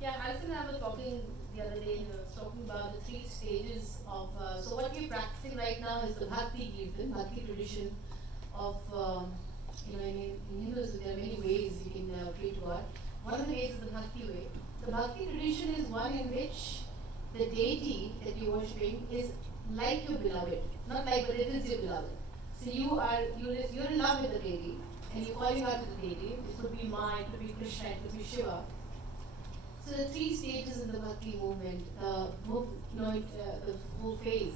Yeah, Harrison and I were talking the other day, and we were talking about the three stages of. So what we're practicing right now is the Bhakti Kirtan, Bhakti tradition of. In Hinduism there are many ways you can pray to God. One of the ways is the Bhakti way. The Bhakti tradition is one in which the deity that you're worshipping is like your beloved, not like, but it is your beloved. So you're in love with the deity, and you're calling out to the deity. It could be Ma, it could be Krishna, it could be Shiva. So the three stages in the Bhakti movement, the full phase.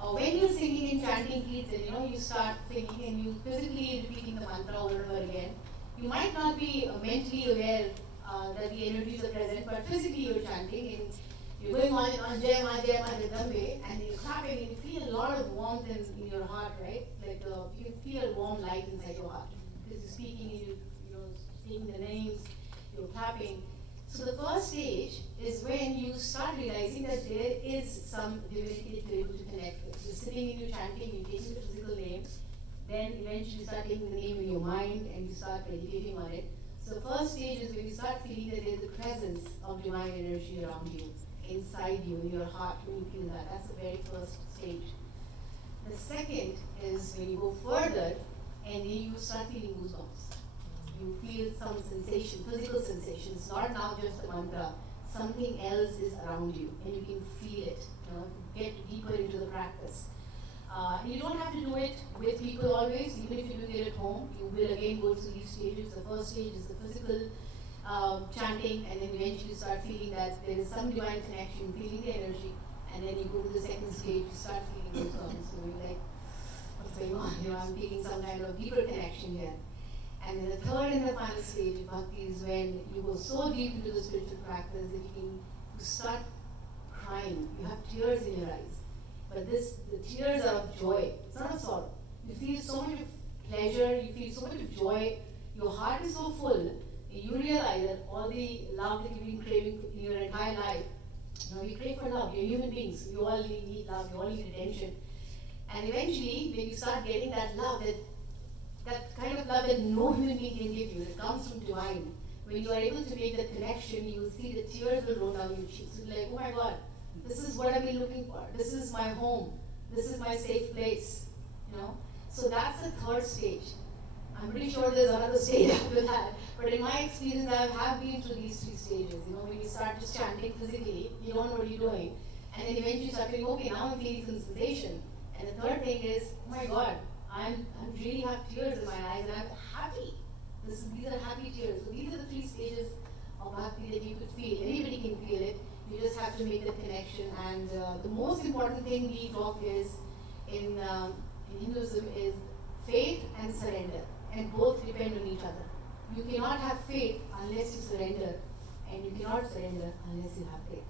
When you're singing and chanting Kirtan, you start singing and you physically repeating the mantra over and over again. You might not be mentally aware that the energies are present, but physically you're chanting and you're going on Jai Ma rhythm way, and you're clapping and you feel a lot of warmth in your heart, right? Like you can feel a warm light inside your heart because you're speaking and you're saying the names, you're clapping. So the first stage is when you start realizing that there is some divinity that you're able to connect with. You're sitting and you're chanting, you're taking the physical name, then eventually you start taking the name in your mind and you start meditating on it. So the first stage is when you start feeling that there's a presence of divine energy around you, inside you, in your heart, when you feel that. That's the very first stage. The second is when you go further and then you start feeling goosebumps. You feel some sensation, physical sensation. It's not now just a mantra. Something else is around you, and you can feel it. Get deeper into the practice. You don't have to do it with people always. Even if you're doing it at home, you will again go through these stages. The first stage is the physical chanting, and then eventually you start feeling that there is some divine connection, feeling the energy, and then you go to the second stage. You start feeling those ones. So you're like, what's going on? I'm feeling some kind of deeper connection here. And then the third and the final stage of Bhakti is when you go so deep into the spiritual practice that you start crying. You have tears in your eyes. But the tears are of joy. It's not of sorrow. You feel so much of pleasure, you feel so much of joy. Your heart is so full, you realize that all the love that you've been craving in your entire life, you crave for love. You're human beings. You all need love. You all need attention. And eventually, when you start getting that love, that kind of love that no human being can give you, that comes from divine. When you are able to make that connection, you will see the tears will roll down your cheeks. You'll be like, oh my God, this is what I've been looking for. This is my home. This is my safe place. So that's the third stage. I'm pretty sure there's another stage after that. But in my experience, I have been through these three stages. When you start just chanting physically, you don't know what you're doing. And then eventually you start feeling, okay, now I'm feeling some sensation. And the third thing is, oh my God, I'm really have tears in my eyes and I'm happy. These are happy tears. So these are the three stages of Bhakti that you could feel. Anybody can feel it. You just have to make the connection. And the most important thing we talk is in Hinduism is faith and surrender. And both depend on each other. You cannot have faith unless you surrender. And you cannot surrender unless you have faith.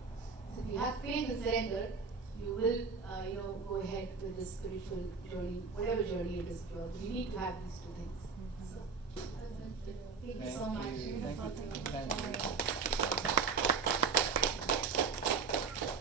So if you have faith and surrender, you will, go ahead with this spiritual journey, whatever journey it is. You need to have these two things. So, thank you so much. Thank you.